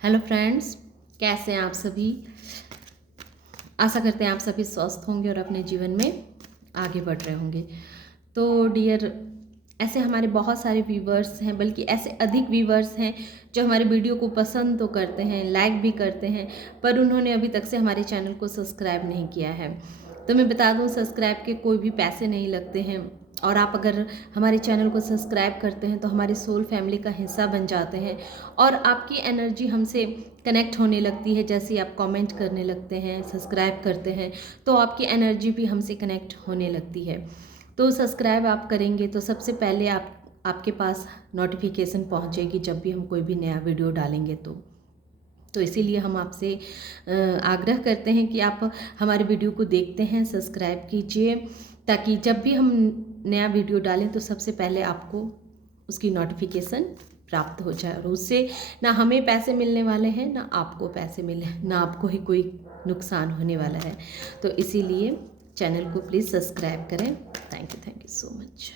Hello friends, कैसे हैं आप सभी। आशा करते हैं आप सभी स्वस्थ होंगे और अपने जीवन में आगे बढ़ रहे होंगे। तो डियर, ऐसे हमारे बहुत सारे व्यूवर्स हैं, बल्कि ऐसे अधिक व्यूवर्स हैं जो हमारे वीडियो को पसंद तो करते हैं, लाइक भी करते हैं, पर उन्होंने अभी तक से हमारे चैनल को सब्सक्राइब नहीं किया है। तो मैं बता दूं, सब्सक्राइब के कोई भी पैसे नहीं लगते हैं, और आप अगर हमारे चैनल को सब्सक्राइब करते हैं तो हमारे सोल फैमिली का हिस्सा बन जाते हैं और आपकी एनर्जी हमसे कनेक्ट होने लगती है। जैसे आप कमेंट करने लगते हैं, सब्सक्राइब करते हैं, तो आपकी एनर्जी भी हमसे कनेक्ट होने लगती है। तो सब्सक्राइब आप करेंगे तो सबसे पहले आपके पास नोटिफिकेशन पहुंचेगी जब भी हम कोई भी नया वीडियो डालेंगे। तो इसीलिए हम आपसे आग्रह करते हैं कि आप हमारे वीडियो को देखते हैं, सब्सक्राइब कीजिए, ताकि जब भी हम नया वीडियो डालें तो सबसे पहले आपको उसकी नोटिफिकेशन प्राप्त हो जाए। और उससे ना हमें पैसे मिलने वाले हैं, ना आपको पैसे मिले, ना आपको ही कोई नुकसान होने वाला है। तो इसीलिए चैनल को प्लीज़ सब्सक्राइब करें। Thank you so much.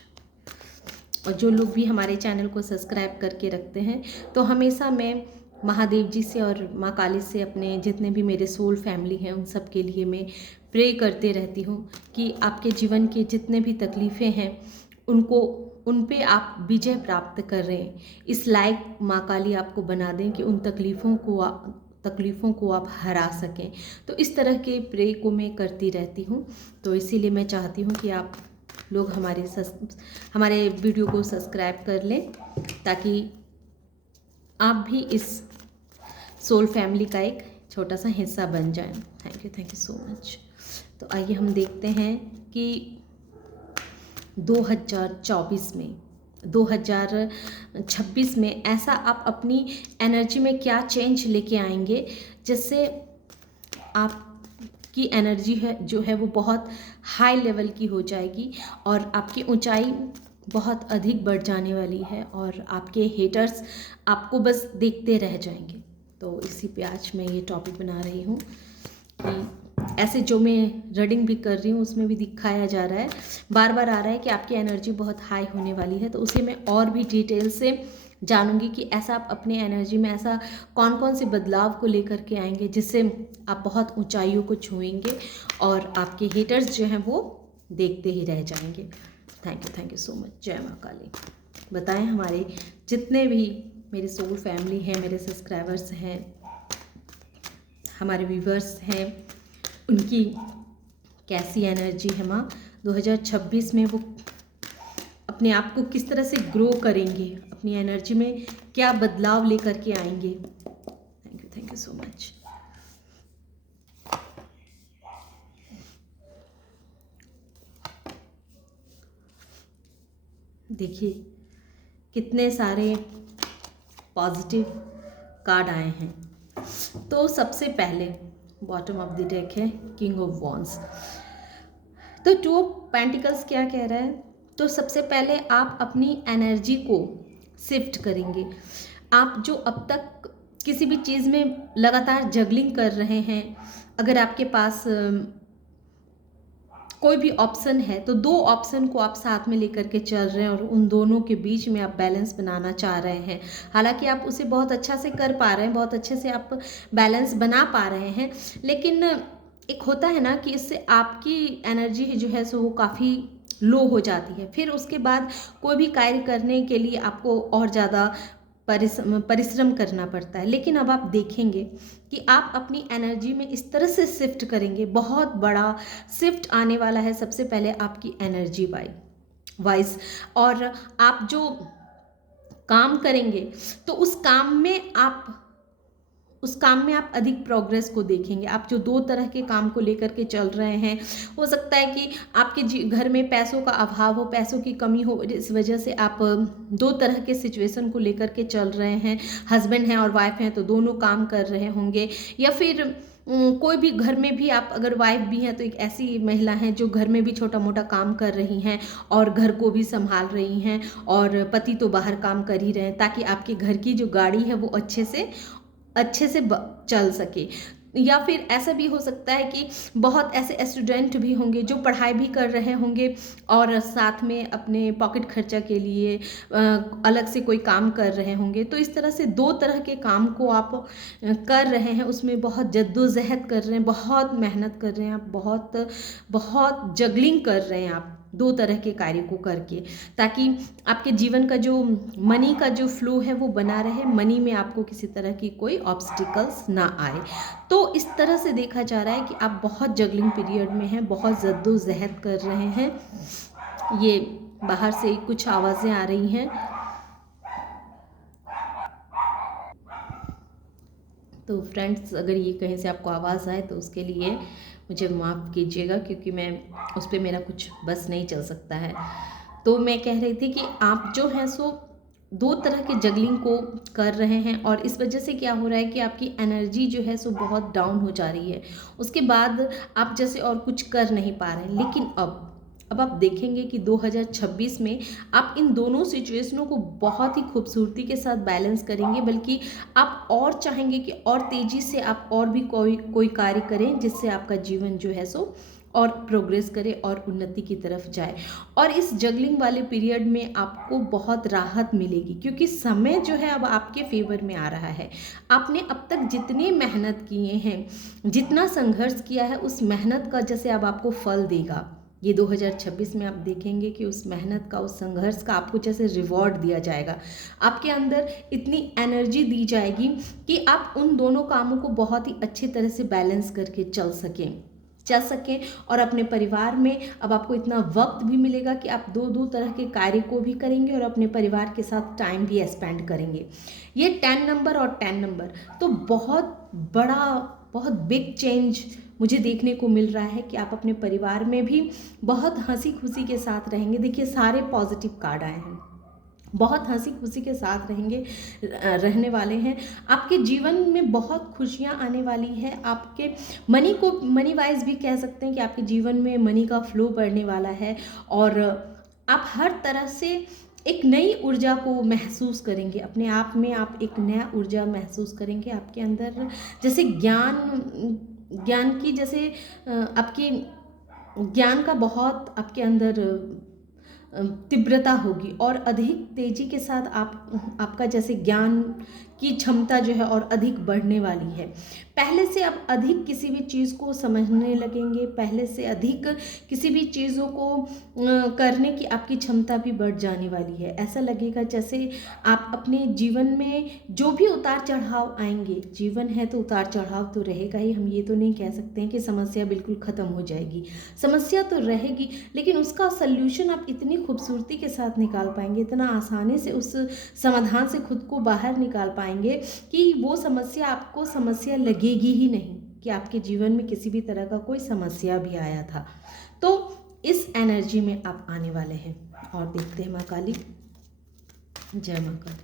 और जो लोग भी हमारे चैनल को सब्सक्राइब करके रखते हैं, तो हमेशा मैं महादेव जी से और माँ काली से, अपने जितने भी मेरे सोल फैमिली हैं उन सब के लिए मैं प्रे करते रहती हूँ कि आपके जीवन के जितने भी तकलीफ़ें हैं उन पे आप विजय प्राप्त कर रहे हैं। इस लायक माँ काली आपको बना दें कि उन तकलीफ़ों को आप हरा सकें। तो इस तरह के प्रे को मैं करती रहती हूँ। तो इसीलिए मैं चाहती हूँ कि आप लोग हमारे वीडियो को सब्सक्राइब कर लें, ताकि आप भी इस सोल फैमिली का एक छोटा सा हिस्सा बन जाएं। Thank you so much. तो आइए हम देखते हैं कि 2026 में ऐसा आप अपनी एनर्जी में क्या चेंज लेके आएंगे, जिससे आपकी एनर्जी है वो बहुत हाई लेवल की हो जाएगी और आपकी ऊंचाई बहुत अधिक बढ़ जाने वाली है और आपके हेटर्स आपको बस देखते रह जाएंगे। तो इसी पे आज मैं ये टॉपिक बना रही हूँ कि ऐसे जो मैं रीडिंग भी कर रही हूँ उसमें भी दिखाया जा रहा है, बार बार आ रहा है कि आपकी एनर्जी बहुत हाई होने वाली है। तो उसे मैं और भी डिटेल से जानूंगी कि ऐसा आप अपने एनर्जी में ऐसा कौन कौन से बदलाव को लेकर के आएंगे जिससे आप बहुत ऊंचाइयों को छुएंगे और आपके हेटर्स जो हैं वो देखते ही रह जाएंगे। Thank you so much. जय माँ काली। बताएं हमारे जितने भी मेरे सोल फैमिली हैं, मेरे सब्सक्राइबर्स हैं, हमारे व्यूवर्स हैं, उनकी कैसी एनर्जी है माँ 2026 में, वो अपने आप को किस तरह से ग्रो करेंगे, अपनी एनर्जी में क्या बदलाव लेकर के आएंगे। Thank you so much. देखिए कितने सारे पॉजिटिव कार्ड आए हैं। तो सबसे पहले बॉटम ऑफ द डेक है किंग ऑफ वॉन्ड्स। तो टू ऑफ पेंटिकल्स क्या कह रहा है, तो सबसे पहले आप अपनी एनर्जी को शिफ्ट करेंगे। आप जो अब तक किसी भी चीज़ में लगातार जगलिंग कर रहे हैं, अगर आपके पास कोई भी ऑप्शन है तो दो ऑप्शन को आप साथ में लेकर के चल रहे हैं और उन दोनों के बीच में आप बैलेंस बनाना चाह रहे हैं। हालांकि आप उसे बहुत अच्छा से कर पा रहे हैं, बहुत अच्छे से आप बैलेंस बना पा रहे हैं, लेकिन एक होता है ना कि इससे आपकी एनर्जी जो है सो वो काफ़ी लो हो जाती है। फिर उसके बाद कोई भी कार्य करने के लिए आपको और ज़्यादा परिश्रम करना पड़ता है। लेकिन अब आप देखेंगे कि आप अपनी एनर्जी में इस तरह से शिफ्ट करेंगे, बहुत बड़ा शिफ्ट आने वाला है। सबसे पहले आपकी एनर्जी वाइज, और आप जो काम करेंगे तो उस काम में आप अधिक प्रोग्रेस को देखेंगे। आप जो दो तरह के काम को लेकर के चल रहे हैं, हो सकता है कि आपके घर में पैसों का अभाव हो, पैसों की कमी हो, इस वजह से आप दो तरह के सिचुएशन को लेकर के चल रहे हैं। हस्बैंड हैं और वाइफ हैं तो दोनों काम कर रहे होंगे, या फिर कोई भी घर में भी आप अगर वाइफ भी हैं तो एक ऐसी महिला हैं जो घर में भी छोटा मोटा काम कर रही हैं और घर को भी संभाल रही हैं, और पति तो बाहर काम कर ही रहे हैं, ताकि आपके घर की जो गाड़ी है वो अच्छे से चल सके। या फिर ऐसा भी हो सकता है कि बहुत ऐसे स्टूडेंट भी होंगे जो पढ़ाई भी कर रहे होंगे और साथ में अपने पॉकेट खर्चा के लिए अलग से कोई काम कर रहे होंगे। तो इस तरह से दो तरह के काम को आप कर रहे हैं, उसमें बहुत जद्दोजहद कर रहे हैं, बहुत मेहनत कर रहे हैं आप, बहुत बहुत जगलिंग कर रहे हैं आप दो तरह के कार्य को करके, ताकि आपके जीवन का जो मनी का जो फ्लो है वो बना रहे, मनी में आपको किसी तरह की कोई ऑब्स्टिकल्स ना आए। तो इस तरह से देखा जा रहा है कि आप बहुत जगलिंग पीरियड में हैं, बहुत जद्दोजहद कर रहे हैं। ये बाहर से कुछ आवाज़ें आ रही हैं, तो फ्रेंड्स अगर ये कहीं से आपको आवाज़ आए तो उसके लिए मुझे माफ़ कीजिएगा, क्योंकि मैं उस पर मेरा कुछ बस नहीं चल सकता है। तो मैं कह रही थी कि आप जो हैं सो दो तरह के जगलिंग को कर रहे हैं, और इस वजह से क्या हो रहा है कि आपकी एनर्जी जो है सो बहुत डाउन हो जा रही है। उसके बाद आप जैसे और कुछ कर नहीं पा रहे हैं। लेकिन अब आप देखेंगे कि 2026 में आप इन दोनों सिचुएशनों को बहुत ही खूबसूरती के साथ बैलेंस करेंगे, बल्कि आप और चाहेंगे कि और तेज़ी से आप और भी कोई कार्य करें जिससे आपका जीवन जो है सो और प्रोग्रेस करे और उन्नति की तरफ जाए। और इस जगलिंग वाले पीरियड में आपको बहुत राहत मिलेगी, क्योंकि समय जो है अब आपके फेवर में आ रहा है। आपने अब तक जितनी मेहनत किए हैं, जितना संघर्ष किया है, उस मेहनत का जैसे अब आपको फल देगा। ये 2026 में आप देखेंगे कि उस मेहनत का, उस संघर्ष का आपको जैसे रिवॉर्ड दिया जाएगा। आपके अंदर इतनी एनर्जी दी जाएगी कि आप उन दोनों कामों को बहुत ही अच्छी तरह से बैलेंस करके चल सकें। और अपने परिवार में अब आपको इतना वक्त भी मिलेगा कि आप दो तरह के कार्य को भी करेंगे और अपने परिवार के साथ टाइम भी स्पेंड करेंगे। ये 10 नंबर और 10 नंबर तो बहुत बड़ा, बहुत बिग चेंज मुझे देखने को मिल रहा है कि आप अपने परिवार में भी बहुत हंसी खुशी के साथ रहेंगे। देखिए सारे पॉजिटिव कार्ड आए हैं, बहुत हंसी खुशी के साथ रहने वाले हैं। आपके जीवन में बहुत खुशियां आने वाली है। आपके मनी वाइज भी कह सकते हैं कि आपके जीवन में मनी का फ्लो बढ़ने वाला है, और आप हर तरह से एक नई ऊर्जा को महसूस करेंगे। अपने आप में आप एक नया ऊर्जा महसूस करेंगे। आपके अंदर जैसे ज्ञान की जैसे आपकी ज्ञान का बहुत आपके अंदर तीव्रता होगी, और अधिक तेजी के साथ आपका जैसे ज्ञान की क्षमता जो है और अधिक बढ़ने वाली है। पहले से आप अधिक किसी भी चीज़ को समझने लगेंगे, पहले से अधिक किसी भी चीज़ों को करने की आपकी क्षमता भी बढ़ जाने वाली है। ऐसा लगेगा जैसे आप अपने जीवन में जो भी उतार चढ़ाव आएंगे, जीवन है तो उतार चढ़ाव तो रहेगा ही। हम ये तो नहीं कह सकते हैं कि समस्या बिल्कुल ख़त्म हो जाएगी, समस्या तो रहेगी, लेकिन उसका सल्यूशन आप इतनी खूबसूरती के साथ निकाल पाएंगे, इतना आसानी से उस समाधान से खुद को बाहर निकाल पाएंगे कि वो समस्या आपको समस्या लगेगी ही नहीं, कि आपके जीवन में किसी भी तरह का कोई समस्या भी आया था। तो इस एनर्जी में आप आने वाले हैं। और देखते हैं माँ काली, जय माँ काली,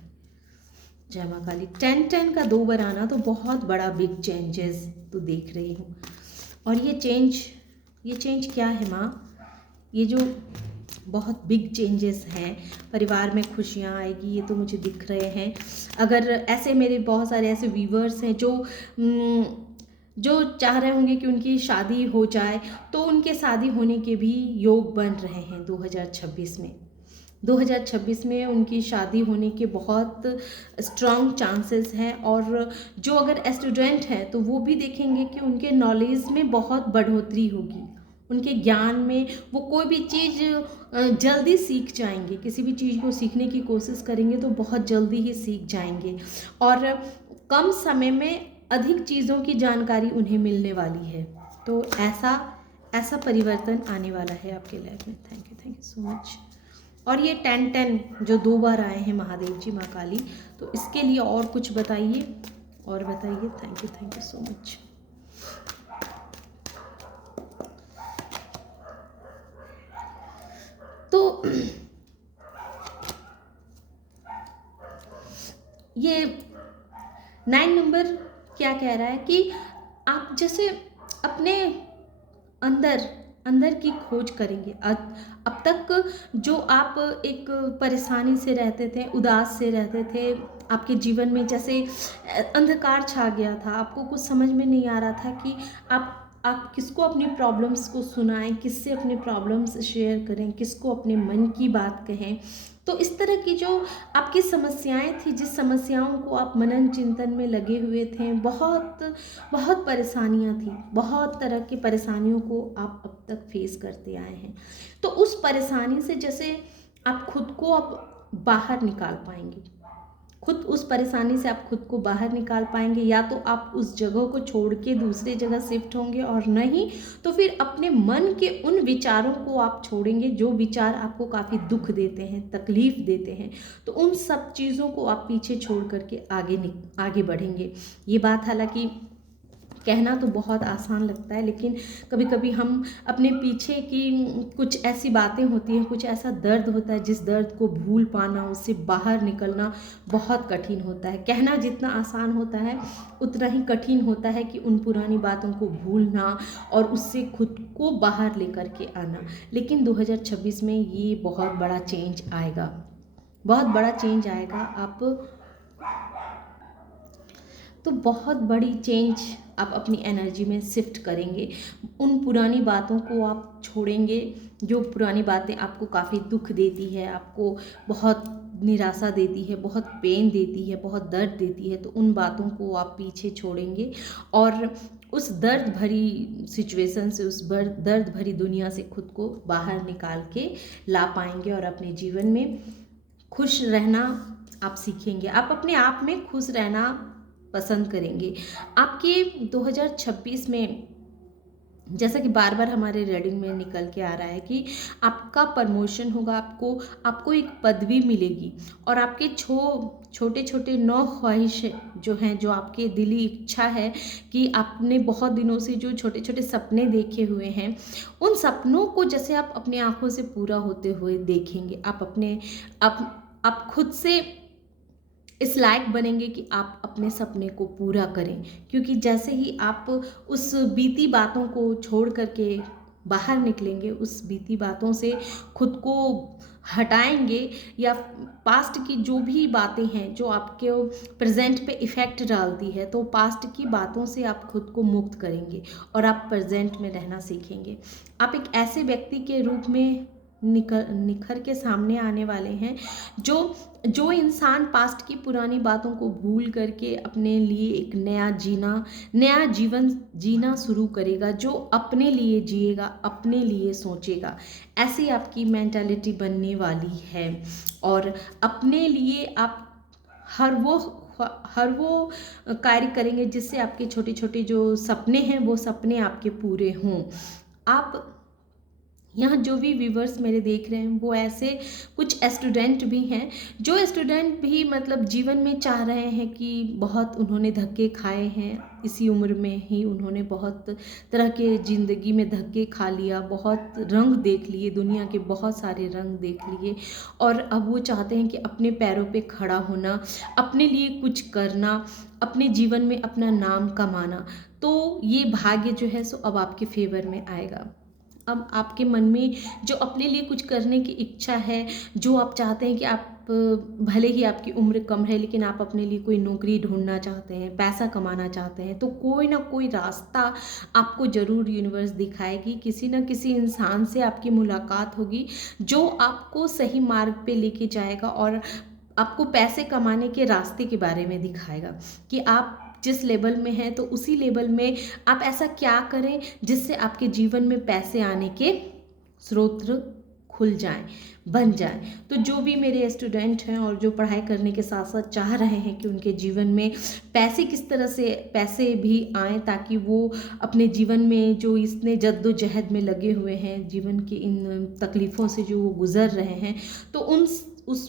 जय माँ काली। 10-10 का 2 बार आना तो बहुत बड़ा बिग चेंजेस तो देख रही हूँ। और ये चेंज क्या है माँ? ये जो बहुत बिग चेंजेस हैं, परिवार में खुशियाँ आएगी, ये तो मुझे दिख रहे हैं। अगर ऐसे मेरे बहुत सारे ऐसे व्यूवर्स हैं जो चाह रहे होंगे कि उनकी शादी हो जाए, तो उनके शादी होने के भी योग बन रहे हैं 2026 में। 2026 में उनकी शादी होने के बहुत स्ट्रॉन्ग चांसेस हैं। और जो अगर स्टूडेंट हैं तो वो भी देखेंगे कि उनके नॉलेज में बहुत बढ़ोतरी होगी, उनके ज्ञान में वो कोई भी चीज़ जल्दी सीख जाएंगे। किसी भी चीज़ को सीखने की कोशिश करेंगे तो बहुत जल्दी ही सीख जाएंगे, और कम समय में अधिक चीज़ों की जानकारी उन्हें मिलने वाली है। तो ऐसा परिवर्तन आने वाला है आपके लाइफ में। Thank you so much. और ये 10-10 जो 2 बार आए हैं महादेव जी, माँ काली, तो इसके लिए और कुछ बताइए, और बताइए। Thank you so much. तो ये 9 नंबर क्या कह रहा है कि आप जैसे अपने अंदर अंदर की खोज करेंगे। अब तक जो आप एक परेशानी से रहते थे, उदास से रहते थे, आपके जीवन में जैसे अंधकार छा गया था, आपको कुछ समझ में नहीं आ रहा था कि आप किसको अपनी प्रॉब्लम्स को सुनाएं, किससे अपने प्रॉब्लम्स शेयर करें, किसको अपने मन की बात कहें। तो इस तरह की जो आपकी समस्याएं थी, जिस समस्याओं को आप मनन चिंतन में लगे हुए थे, बहुत बहुत परेशानियां थी, बहुत तरह की परेशानियों को आप अब तक फेस करते आए हैं। तो उस परेशानी से जैसे आप खुद को अब बाहर निकाल पाएंगे, खुद उस परेशानी से आप खुद को बाहर निकाल पाएंगे। या तो आप उस जगह को छोड़ के दूसरी जगह शिफ्ट होंगे, और नहीं तो फिर अपने मन के उन विचारों को आप छोड़ेंगे जो विचार आपको काफ़ी दुख देते हैं, तकलीफ देते हैं। तो उन सब चीज़ों को आप पीछे छोड़ करके आगे बढ़ेंगे। ये बात हालांकि कहना तो बहुत आसान लगता है, लेकिन कभी कभी हम अपने पीछे की कुछ ऐसी बातें होती हैं, कुछ ऐसा दर्द होता है, जिस दर्द को भूल पाना, उससे बाहर निकलना बहुत कठिन होता है। कहना जितना आसान होता है, उतना ही कठिन होता है कि उन पुरानी बातों को भूलना और उससे खुद को बाहर लेकर के आना। लेकिन 2026 में ये बहुत बड़ा चेंज आएगा, बहुत बड़ा चेंज आएगा। आप तो बहुत बड़ी चेंज आप अपनी एनर्जी में शिफ्ट करेंगे। उन पुरानी बातों को आप छोड़ेंगे, जो पुरानी बातें आपको काफ़ी दुख देती है, आपको बहुत निराशा देती है, बहुत पेन देती है, बहुत दर्द देती है। तो उन बातों को आप पीछे छोड़ेंगे और उस दर्द भरी सिचुएशन से, उस दर्द भरी दुनिया से खुद को बाहर निकाल के ला पाएंगे और अपने जीवन में खुश रहना आप सीखेंगे। आप अपने आप में खुश रहना पसंद करेंगे। आपके 2026 में, जैसा कि बार बार हमारे रीडिंग में निकल के आ रहा है कि आपका प्रमोशन होगा, आपको एक पदवी मिलेगी, और आपके छोटे छोटे 9 ख्वाहिश जो हैं, जो आपके दिली इच्छा है कि आपने बहुत दिनों से जो छोटे छोटे सपने देखे हुए हैं, उन सपनों को जैसे आप अपनी आंखों से पूरा होते हुए देखेंगे। आप खुद से इस लायक बनेंगे कि आप अपने सपने को पूरा करें। क्योंकि जैसे ही आप उस बीती बातों को छोड़ करके बाहर निकलेंगे, उस बीती बातों से खुद को हटाएंगे, या पास्ट की जो भी बातें हैं जो आपके प्रेजेंट पे इफ़ेक्ट डालती है, तो पास्ट की बातों से आप खुद को मुक्त करेंगे और आप प्रेजेंट में रहना सीखेंगे। आप एक ऐसे व्यक्ति के रूप में निखर के सामने आने वाले हैं, जो इंसान पास्ट की पुरानी बातों को भूल करके अपने लिए एक नया जीवन जीना शुरू करेगा, जो अपने लिए जिएगा, अपने लिए सोचेगा। ऐसी आपकी मेंटालिटी बनने वाली है। और अपने लिए आप हर वो कार्य करेंगे जिससे आपके छोटे छोटे जो सपने हैं, वो सपने आपके पूरे हों। आप यहाँ जो भी व्यूवर्स मेरे देख रहे हैं, वो ऐसे कुछ स्टूडेंट भी हैं, जो स्टूडेंट भी मतलब जीवन में चाह रहे हैं कि बहुत उन्होंने धक्के खाए हैं, इसी उम्र में ही उन्होंने बहुत तरह के ज़िंदगी में धक्के खा लिया, बहुत रंग देख लिए, दुनिया के बहुत सारे रंग देख लिए, और अब वो चाहते हैं कि अपने पैरों पे खड़ा होना, अपने लिए कुछ करना, अपने जीवन में अपना नाम कमाना। तो ये भाग्य जो है सो अब आपके फेवर में आएगा। अब आपके मन में जो अपने लिए कुछ करने की इच्छा है, जो आप चाहते हैं कि आप भले ही आपकी उम्र कम है, लेकिन आप अपने लिए कोई नौकरी ढूंढना चाहते हैं, पैसा कमाना चाहते हैं, तो कोई ना कोई रास्ता आपको ज़रूर यूनिवर्स दिखाएगी। किसी न किसी इंसान से आपकी मुलाकात होगी जो आपको सही मार्ग पे लेके जाएगा और आपको पैसे कमाने के रास्ते के बारे में दिखाएगा कि आप जिस लेवल में हैं, तो उसी लेवल में आप ऐसा क्या करें जिससे आपके जीवन में पैसे आने के स्रोत खुल जाएं, बन जाएं। तो जो भी मेरे स्टूडेंट हैं और जो पढ़ाई करने के साथ साथ चाह रहे हैं कि उनके जीवन में पैसे किस तरह से पैसे भी आएँ, ताकि वो अपने जीवन में जो इतने जद्दोजहद में लगे हुए हैं, जीवन की इन तकलीफ़ों से जो वो गुज़र रहे हैं, तो उस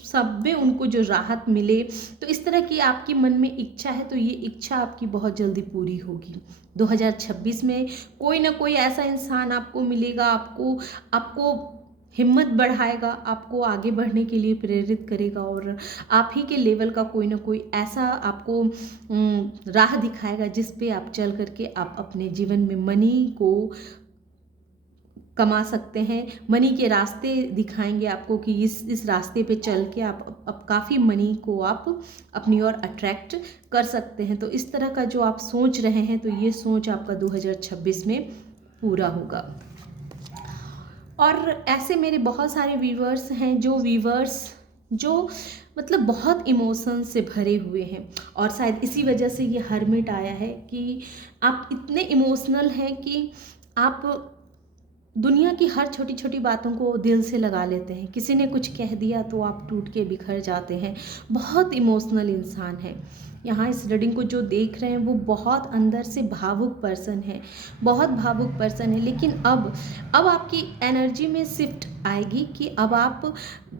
सब में उनको जो राहत मिले। तो इस तरह की आपकी मन में इच्छा है, तो ये इच्छा आपकी बहुत जल्दी पूरी होगी। 2026 में कोई ना कोई ऐसा इंसान आपको मिलेगा, आपको हिम्मत बढ़ाएगा, आपको आगे बढ़ने के लिए प्रेरित करेगा, और आप ही के लेवल का कोई ना कोई ऐसा आपको राह दिखाएगा जिस पे आप चल करके आप अपने जीवन में मनी को कमा सकते हैं, मनी के रास्ते दिखाएंगे आपको कि इस रास्ते पे चल के आप अब काफ़ी मनी को आप अपनी ओर अट्रैक्ट कर सकते हैं। तो इस तरह का जो आप सोच रहे हैं, तो ये सोच आपका 2026 में पूरा होगा। और ऐसे मेरे बहुत सारे व्यूवर्स हैं जो मतलब बहुत इमोशन से भरे हुए हैं, और शायद इसी वजह से ये हर्मिट आया है कि आप इतने इमोशनल हैं कि आप दुनिया की हर छोटी छोटी बातों को दिल से लगा लेते हैं। किसी ने कुछ कह दिया तो आप टूट के बिखर जाते हैं। बहुत इमोशनल इंसान है। यहाँ इस रीडिंग को जो देख रहे हैं वो बहुत अंदर से भावुक पर्सन है, बहुत भावुक पर्सन है। लेकिन अब आपकी एनर्जी में शिफ्ट आएगी कि अब आप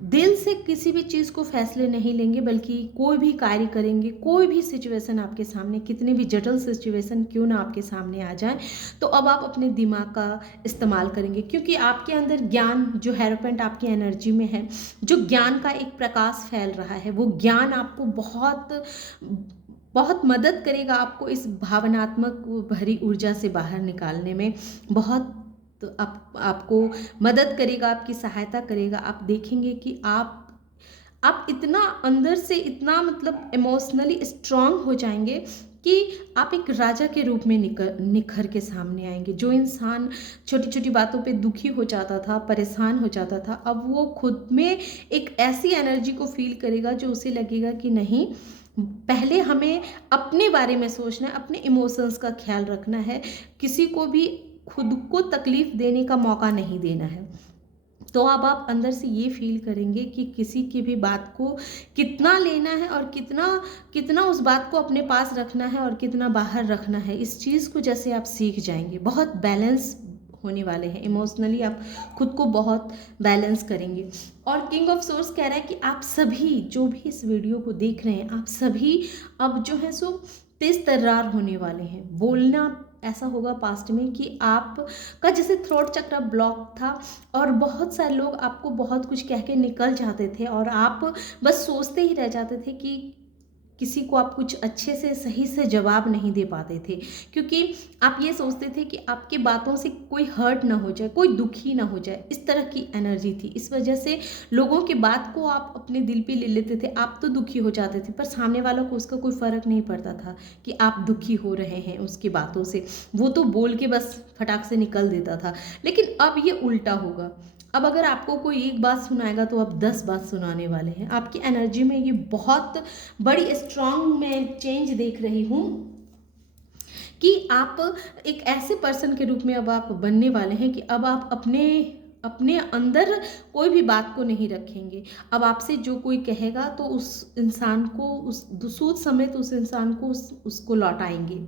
दिल से किसी भी चीज़ को फैसले नहीं लेंगे, बल्कि कोई भी कार्य करेंगे। कोई भी सिचुएशन आपके सामने, कितनी भी जटिल सिचुएशन क्यों ना आपके सामने आ जाए, तो अब आप अपने दिमाग का इस्तेमाल करेंगे, क्योंकि आपके अंदर ज्ञान जो हेरोपेंट आपकी एनर्जी में है, जो ज्ञान का एक प्रकाश फैल रहा है, वो ज्ञान आपको बहुत बहुत मदद करेगा, आपको इस भावनात्मक भरी ऊर्जा से बाहर निकालने में बहुत आपको मदद करेगा, आपकी सहायता करेगा। आप देखेंगे कि आप इतना अंदर से इतना मतलब इमोशनली स्ट्रांग हो जाएंगे कि आप एक राजा के रूप में निखर के सामने आएंगे। जो इंसान छोटी छोटी बातों पे दुखी हो जाता था, परेशान हो जाता था, अब वो खुद में एक ऐसी एनर्जी को फील करेगा जो उसे लगेगा कि नहीं, पहले हमें अपने बारे में सोचना है, अपने इमोशंस का ख्याल रखना है, किसी को भी खुद को तकलीफ देने का मौका नहीं देना है। तो अब आप अंदर से ये फील करेंगे कि किसी की भी बात को कितना लेना है और कितना कितना उस बात को अपने पास रखना है और कितना बाहर रखना है। इस चीज़ को जैसे आप सीख जाएंगे, बहुत बैलेंस होने वाले हैं। इमोशनली आप खुद को बहुत बैलेंस करेंगे। और किंग ऑफ सोर्स कह रहा है कि आप सभी जो भी इस वीडियो को देख रहे हैं, आप सभी अब जो है सो तेज तर्रार होने वाले हैं। बोलना ऐसा होगा पास्ट में कि आपका जैसे थ्रोट चक्र ब्लॉक था और बहुत सारे लोग आपको बहुत कुछ कह के निकल जाते थे और आप बस सोचते ही रह जाते थे कि किसी को आप कुछ अच्छे से सही से जवाब नहीं दे पाते थे, क्योंकि आप ये सोचते थे कि आपकी बातों से कोई हर्ट ना हो जाए, कोई दुखी ना हो जाए। इस तरह की एनर्जी थी। इस वजह से लोगों की बात को आप अपने दिल पे ले लेते थे। आप तो दुखी हो जाते थे, पर सामने वालों को उसका कोई फ़र्क नहीं पड़ता था कि आप दुखी हो रहे हैं उसकी बातों से। वो तो बोल के बस फटाक से निकल देता था। लेकिन अब ये उल्टा होगा। अब अगर आपको कोई एक बात सुनाएगा तो आप 10 बात सुनाने वाले हैं। आपकी एनर्जी में ये बहुत बड़ी स्ट्रांग मैं चेंज देख रही हूँ कि आप एक ऐसे पर्सन के रूप में अब आप बनने वाले हैं कि अब आप अपने अंदर कोई भी बात को नहीं रखेंगे। अब आपसे जो कोई कहेगा तो उस इंसान को, उस सूद समेत उस इंसान को उसको लौटाएंगे।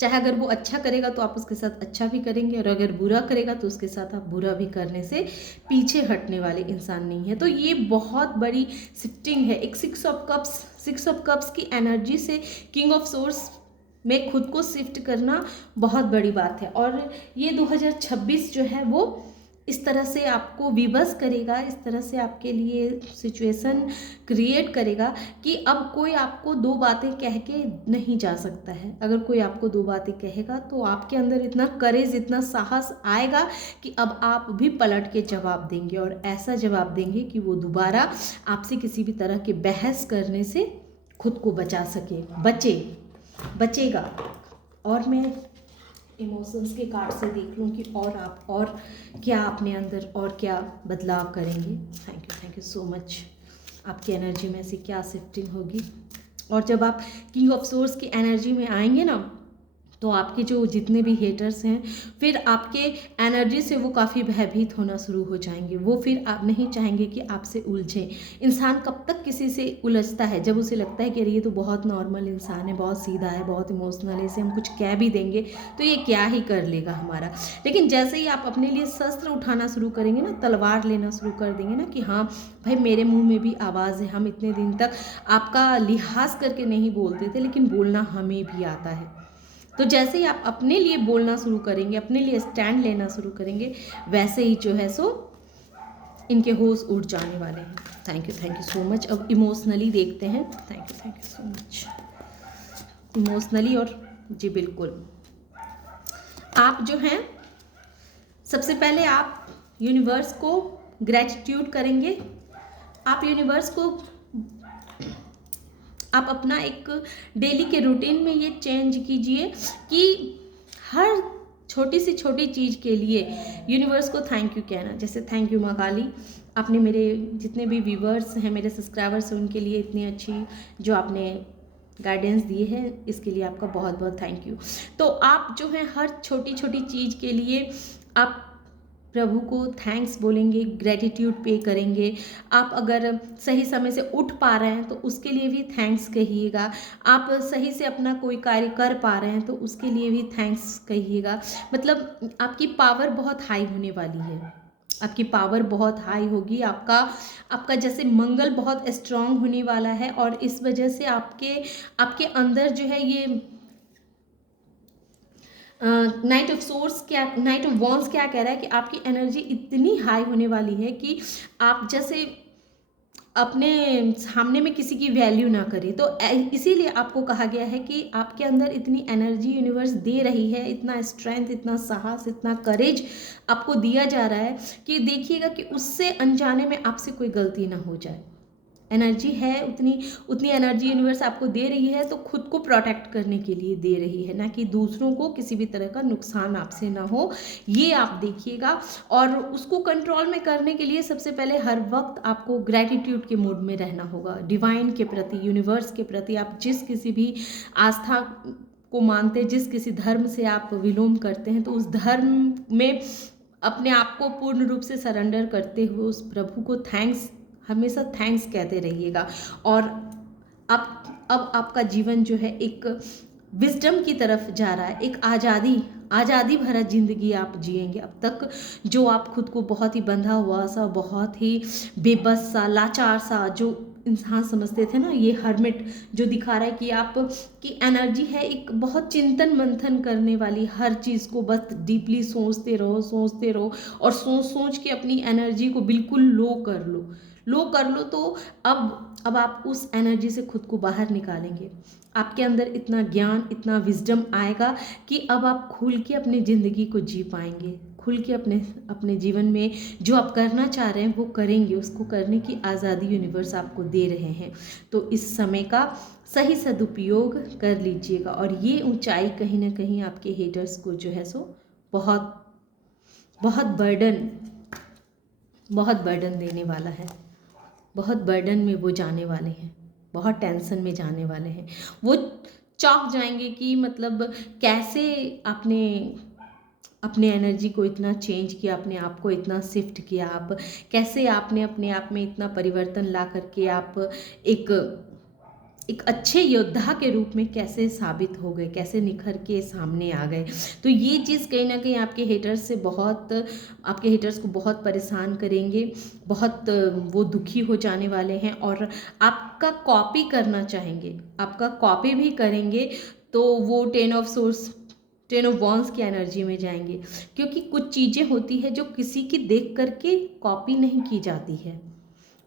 चाहे अगर वो अच्छा करेगा तो आप उसके साथ अच्छा भी करेंगे, और अगर बुरा करेगा तो उसके साथ आप बुरा भी करने से पीछे हटने वाले इंसान नहीं है। तो ये बहुत बड़ी शिफ्टिंग है। एक 6 ऑफ कप्स की एनर्जी से किंग ऑफ सोर्स में खुद को शिफ्ट करना बहुत बड़ी बात है। और ये 2026 जो है वो इस तरह से आपको विवश करेगा, इस तरह से आपके लिए सिचुएशन क्रिएट करेगा कि अब कोई आपको दो बातें कह के नहीं जा सकता है। अगर कोई आपको दो बातें कहेगा तो आपके अंदर इतना करेज, इतना साहस आएगा कि अब आप भी पलट के जवाब देंगे, और ऐसा जवाब देंगे कि वो दोबारा आपसे किसी भी तरह के बहस करने से खुद को बचा सके, बचेगा। और मैं इमोशंस के कार्ड से देख लूँ कि और आप और क्या अपने अंदर और क्या बदलाव करेंगे। Thank you so much. आपकी एनर्जी में से क्या शिफ्टिंग होगी। और जब आप किंग ऑफ सोर्स की एनर्जी में आएंगे ना, तो आपके जो जितने भी हेटर्स हैं, फिर आपके एनर्जी से वो काफ़ी भयभीत होना शुरू हो जाएंगे। वो फिर आप नहीं चाहेंगे कि आपसे उलझे। इंसान कब तक किसी से उलझता है? जब उसे लगता है कि अरे ये तो बहुत नॉर्मल इंसान है, बहुत सीधा है, बहुत इमोशनल है, इसे हम कुछ कह भी देंगे तो ये क्या ही कर लेगा हमारा। लेकिन जैसे ही आप अपने लिए शस्त्र उठाना शुरू करेंगे ना, तलवार लेना शुरू कर देंगे ना कि हाँ भाई मेरे मुंह में भी आवाज़ है, हम इतने दिन तक आपका लिहाज करके नहीं बोलते थे, लेकिन बोलना हमें भी आता है। तो जैसे ही आप अपने लिए बोलना शुरू करेंगे, अपने लिए स्टैंड लेना शुरू करेंगे, वैसे ही जो है सो इनके होश उड़ जाने वाले हैं। Thank you so much. अब इमोशनली देखते हैं। Thank you so much. Emotionally, और जी बिल्कुल आप जो हैं सबसे पहले आप यूनिवर्स को ग्रेटिट्यूड करेंगे। आप यूनिवर्स को, आप अपना एक डेली के रूटीन में ये चेंज कीजिए कि हर छोटी से छोटी चीज़ के लिए यूनिवर्स को थैंक यू कहना। जैसे थैंक यू माँ काली, आपने मेरे जितने भी व्यूवर्स हैं, मेरे सब्सक्राइबर्स हैं, उनके लिए इतनी अच्छी जो आपने गाइडेंस दी है, इसके लिए आपका बहुत बहुत थैंक यू। तो आप जो है हर छोटी छोटी चीज़ के लिए आप प्रभु को थैंक्स बोलेंगे, ग्रेटिट्यूड पे करेंगे। आप अगर सही समय से उठ पा रहे हैं तो उसके लिए भी थैंक्स कहिएगा। आप सही से अपना कोई कार्य कर पा रहे हैं तो उसके लिए भी थैंक्स कहिएगा। मतलब आपकी पावर बहुत हाई होने वाली है, आपकी पावर बहुत हाई होगी। आपका जैसे मंगल बहुत स्ट्रांग होने वाला है, और इस वजह से आपके अंदर जो है ये नाइट ऑफ वॉन्ड्स क्या कह रहा है कि आपकी एनर्जी इतनी हाई होने वाली है कि आप जैसे अपने सामने में किसी की वैल्यू ना करें। तो इसीलिए आपको कहा गया है कि आपके अंदर इतनी एनर्जी यूनिवर्स दे रही है, इतना स्ट्रेंथ, इतना साहस, इतना करेज आपको दिया जा रहा है कि देखिएगा कि उससे अनजाने में आपसे कोई गलती ना हो जाए। एनर्जी है, उतनी एनर्जी यूनिवर्स आपको दे रही है, तो खुद को प्रोटेक्ट करने के लिए दे रही है, ना कि दूसरों को किसी भी तरह का नुकसान आपसे ना हो, ये आप देखिएगा। और उसको कंट्रोल में करने के लिए सबसे पहले हर वक्त आपको ग्रैटिट्यूड के मूड में रहना होगा, डिवाइन के प्रति, यूनिवर्स के प्रति। आप जिस किसी भी आस्था को मानते, जिस किसी धर्म से आप विलोम करते हैं, तो उस धर्म में अपने आप को पूर्ण रूप से सरेंडर करते हुए उस प्रभु को हमेशा थैंक्स कहते रहिएगा। और अब आपका जीवन जो है एक विजडम की तरफ जा रहा है, एक आज़ादी भरा जिंदगी आप जिएंगे। अब तक जो आप खुद को बहुत ही बंधा हुआ सा, बहुत ही बेबस सा, लाचार सा जो इंसान समझते थे ना, ये हर्मिट जो दिखा रहा है कि आप की एनर्जी है एक बहुत चिंतन मंथन करने वाली, हर चीज़ को बस डीपली सोचते रहो और सोच के अपनी एनर्जी को बिल्कुल लो कर लो। तो अब आप उस एनर्जी से खुद को बाहर निकालेंगे। आपके अंदर इतना ज्ञान, इतना विजडम आएगा कि अब आप खुल के अपनी ज़िंदगी को जी पाएंगे, खुल के अपने जीवन में जो आप करना चाह रहे हैं वो करेंगे। उसको करने की आज़ादी यूनिवर्स आपको दे रहे हैं। तो इस समय का सही सदुपयोग कर लीजिएगा। और ये ऊंचाई कहीं ना कहीं आपके हेटर्स को जो है सो बहुत बहुत बर्डन देने वाला है। बहुत बर्डन में वो जाने वाले हैं, बहुत टेंशन में जाने वाले हैं। वो चौंक जाएंगे कि मतलब कैसे अपने एनर्जी को इतना चेंज किया, अपने आप को इतना शिफ्ट किया, आप कैसे आपने अपने आप में इतना परिवर्तन ला करके आप एक अच्छे योद्धा के रूप में कैसे साबित हो गए, कैसे निखर के सामने आ गए। तो ये चीज़ कहीं ना कहीं आपके हेटर्स को बहुत परेशान करेंगे, बहुत वो दुखी हो जाने वाले हैं और आपका कॉपी करना चाहेंगे, आपका कॉपी भी करेंगे। तो वो टेन ऑफ वॉन्ड्स की एनर्जी में जाएंगे, क्योंकि कुछ चीज़ें होती है जो किसी की देख करके कॉपी नहीं की जाती है।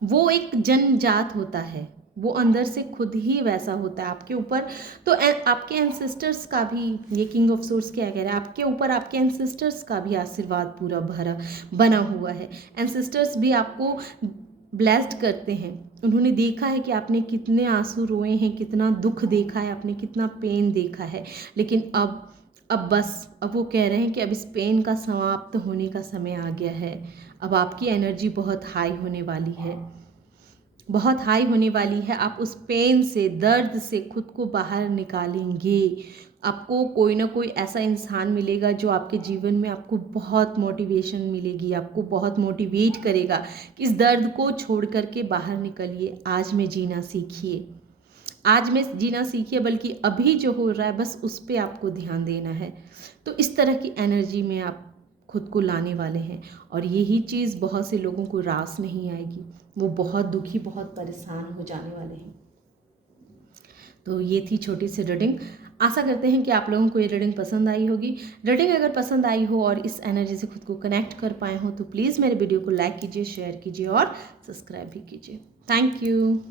वो एक जन्मजात होता है, वो अंदर से खुद ही वैसा होता है आपके ऊपर। तो आपके एंसेस्टर्स का भी, ये किंग ऑफ सोर्स क्या कह रहा है, आपके ऊपर आपके एंसेस्टर्स का भी आशीर्वाद पूरा बना हुआ है। एंसेस्टर्स भी आपको ब्लेस्ड करते हैं। उन्होंने देखा है कि आपने कितने आंसू रोए हैं, कितना दुख देखा है आपने, कितना पेन देखा है। लेकिन अब वो कह रहे हैं कि अब इस पेन का समाप्त होने का समय आ गया है। अब आपकी एनर्जी बहुत हाई होने वाली है, बहुत हाई होने वाली है। आप उस पेन से, दर्द से खुद को बाहर निकालेंगे। आपको कोई ना कोई ऐसा इंसान मिलेगा जो आपके जीवन में आपको बहुत मोटिवेशन मिलेगी, आपको बहुत मोटिवेट करेगा कि इस दर्द को छोड़ करके बाहर निकलिए, आज में जीना सीखिए, आज में जीना सीखिए। बल्कि अभी जो हो रहा है बस उस पर आपको ध्यान देना है। तो इस तरह की एनर्जी में आप खुद को लाने वाले हैं, और यही चीज़ बहुत से लोगों को रास नहीं आएगी। वो बहुत दुखी, बहुत परेशान हो जाने वाले हैं। तो ये थी छोटी सी रीडिंग। आशा करते हैं कि आप लोगों को ये रीडिंग पसंद आई होगी। रीडिंग अगर पसंद आई हो और इस एनर्जी से खुद को कनेक्ट कर पाए हो तो प्लीज़ मेरे वीडियो को लाइक कीजिए, शेयर कीजिए और सब्सक्राइब भी कीजिए। Thank you.